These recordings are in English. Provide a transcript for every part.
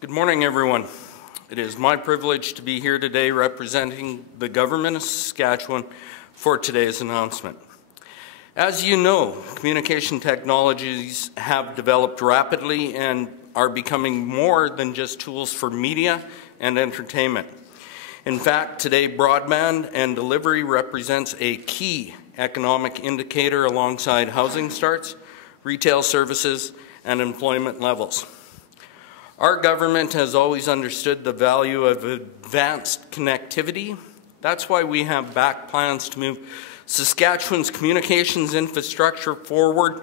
Good morning, everyone. It is my privilege to be here today representing the Government of Saskatchewan for today's announcement. As you know, communication technologies have developed rapidly and are becoming more than just tools for media and entertainment. In fact, today broadband and delivery represents a key economic indicator alongside housing starts, retail services, and employment levels. Our government has always understood the value of advanced connectivity. That's why we have backed plans to move Saskatchewan's communications infrastructure forward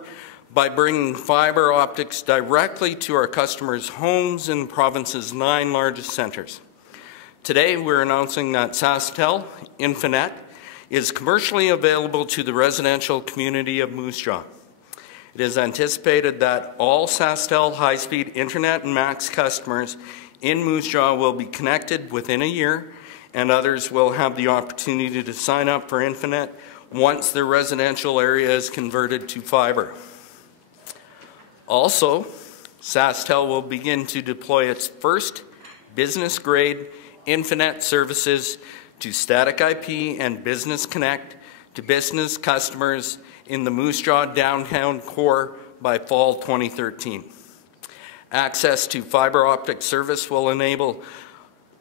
by bringing fiber optics directly to our customers' homes in the province's 9 largest centres. Today, we're announcing that SaskTel infiNET is commercially available to the residential community of Moose Jaw. It is anticipated that all SaskTel high-speed internet and max customers in Moose Jaw will be connected within a year, and others will have the opportunity to sign up for infiNET once their residential area is converted to fiber. Also, SaskTel will begin to deploy its first business-grade infiNET services to static IP and Business Connect to business customers in the Moose Jaw downtown core by fall 2013. Access to fiber optic service will enable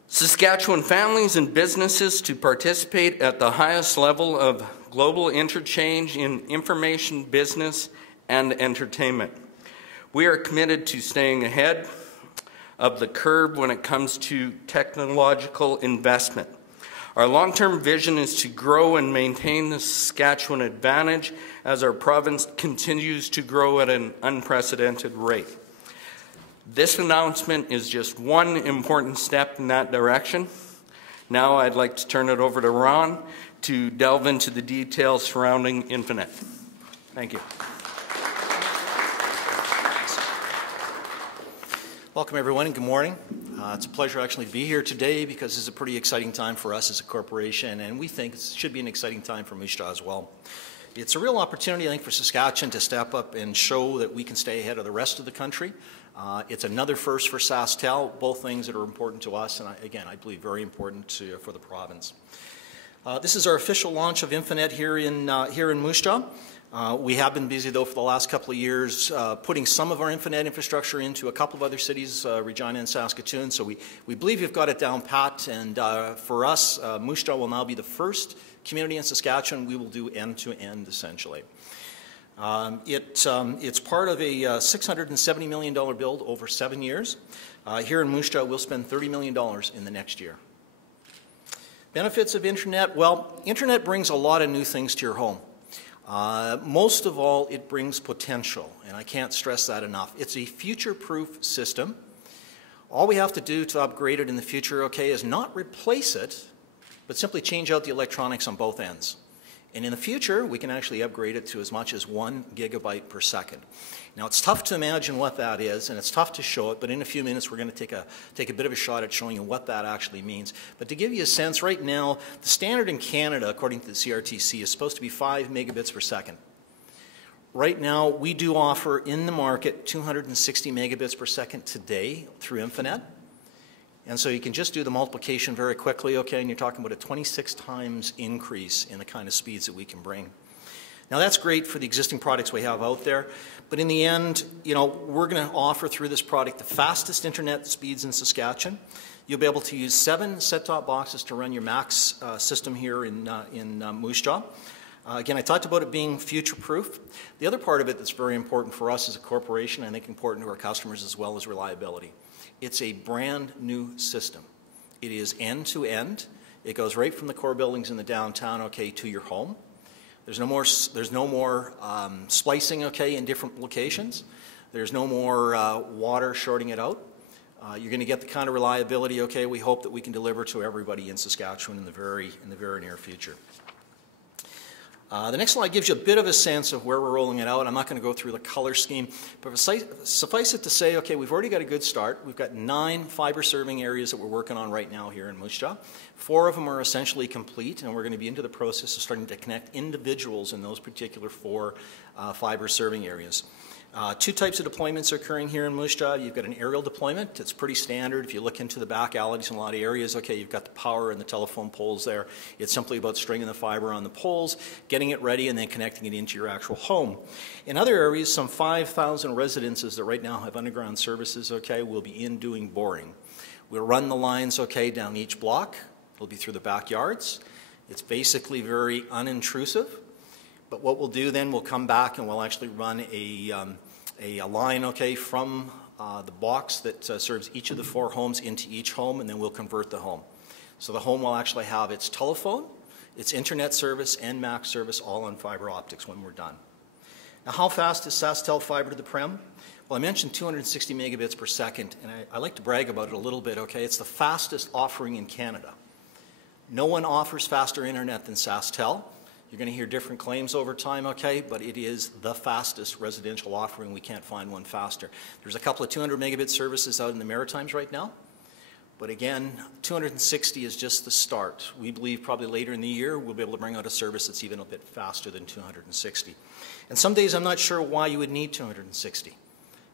Saskatchewan families and businesses to participate at the highest level of global interchange in information, business, and entertainment. We are committed to staying ahead of the curve when it comes to technological investment. Our long-term vision is to grow and maintain the Saskatchewan advantage as our province continues to grow at an unprecedented rate. This announcement is just one important step in that direction. Now I'd like to turn it over to Ron to delve into the details surrounding infiNET. Thank you. Welcome everyone and good morning. It's a pleasure actually to be here today because it's a pretty exciting time for us as a corporation, and we think it should be an exciting time for Moose Jaw as well. It's a real opportunity, I think, for Saskatchewan to step up and show that we can stay ahead of the rest of the country. It's another first for SaskTel, both things that are important to us and I believe very important for the province. This is our official launch of infiNET here in Moose Jaw. We have been busy, though, for the last couple of years putting some of our infiNET infrastructure into a couple of other cities, Regina and Saskatoon. So we believe we've got it down pat. And for us, Moose Jaw will now be the first community in Saskatchewan we will do end-to-end, essentially. It's part of a $670 million build over 7 years. Here in Moose Jaw, we'll spend $30 million in the next year. Benefits of internet. Well, internet brings a lot of new things to your home. Most of all, it brings potential, and I can't stress that enough. It's a future-proof system. All we have to do to upgrade it in the future, okay, is not replace it, but simply change out the electronics on both ends. And in the future, we can actually upgrade it to as much as 1 gigabyte per second. Now, it's tough to imagine what that is, and it's tough to show it, but in a few minutes, we're going to take a bit of a shot at showing you what that actually means. But to give you a sense, right now, the standard in Canada, according to the CRTC, is supposed to be 5 megabits per second. Right now, we do offer in the market 260 megabits per second today through infiNET. And so you can just do the multiplication very quickly, okay, and you're talking about a 26 times increase in the kind of speeds that we can bring. Now that's great for the existing products we have out there, but in the end, you know, we're going to offer through this product the fastest internet speeds in Saskatchewan. You'll be able to use 7 set-top boxes to run your max system here in Moose Jaw. Again, I talked about it being future-proof. The other part of it that's very important for us as a corporation, and I think important to our customers as well, is reliability. It's a brand new system. It is end-to-end. It goes right from the core buildings in the downtown, okay, to your home. There's no more splicing, okay, in different locations. There's no more water shorting it out. You're going to get the kind of reliability, okay, we hope that we can deliver to everybody in Saskatchewan in the very near future. The next slide gives you a bit of a sense of where we're rolling it out. I'm not going to go through the color scheme, but suffice it to say, okay, we've already got a good start. We've got 9 fiber serving areas that we're working on right now here in Moose Jaw. 4 of them are essentially complete, and we're going to be into the process of starting to connect individuals in those particular 4 fiber serving areas. Two types of deployments are occurring here in Moose Jaw. You've got an aerial deployment. It's pretty standard. If you look into the back alleys in a lot of areas, okay, you've got the power and the telephone poles there. It's simply about stringing the fiber on the poles, getting it ready, and then connecting it into your actual home. In other areas, some 5,000 residences that right now have underground services, okay, will be in doing boring. We'll run the lines, okay, down each block. It'll be through the backyards. It's basically very unintrusive. But what we'll do then, we'll come back and we'll actually run a line, okay, from the box that serves each of the 4 homes into each home, and then we'll convert the home. So the home will actually have its telephone, its internet service, and MAC service all on fiber optics when we're done. Now, how fast is SaskTel Fiber to the Prem? Well, I mentioned 260 megabits per second, and I like to brag about it a little bit, okay? It's the fastest offering in Canada. No one offers faster internet than SaskTel. You're going to hear different claims over time, okay, but it is the fastest residential offering. We can't find one faster. There's a couple of 200 megabit services out in the Maritimes right now, but again, 260 is just the start. We believe probably later in the year we'll be able to bring out a service that's even a bit faster than 260. And some days I'm not sure why you would need 260.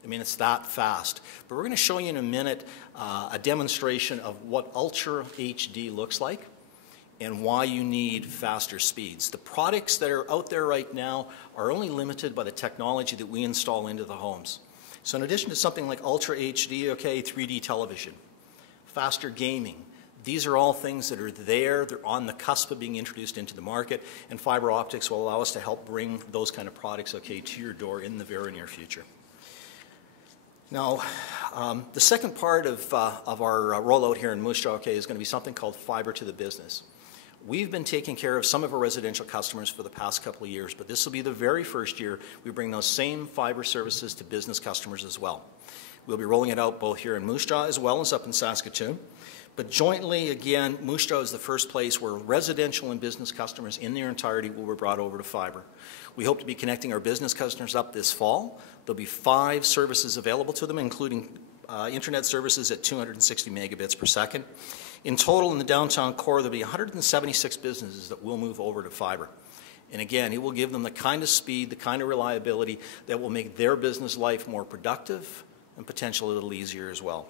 I mean, it's that fast. But we're going to show you in a minute a demonstration of what Ultra HD looks like and why you need faster speeds. The products that are out there right now are only limited by the technology that we install into the homes. So in addition to something like Ultra HD, okay, 3D television, faster gaming, these are all things that are there. They're on the cusp of being introduced into the market, and fiber optics will allow us to help bring those kind of products, okay, to your door in the very near future. Now, the second part of our rollout here in Moose Jaw, okay, is going to be something called fiber to the business. We've been taking care of some of our residential customers for the past couple of years, but this will be the very first year we bring those same fiber services to business customers as well. We'll be rolling it out both here in Moose Jaw as well as up in Saskatoon. But jointly, again, Moose Jaw is the first place where residential and business customers in their entirety will be brought over to fiber. We hope to be connecting our business customers up this fall. There'll be 5 services available to them, including internet services at 260 megabits per second. In total, in the downtown core, there'll be 176 businesses that will move over to fiber. And again, it will give them the kind of speed, the kind of reliability that will make their business life more productive and potentially a little easier as well.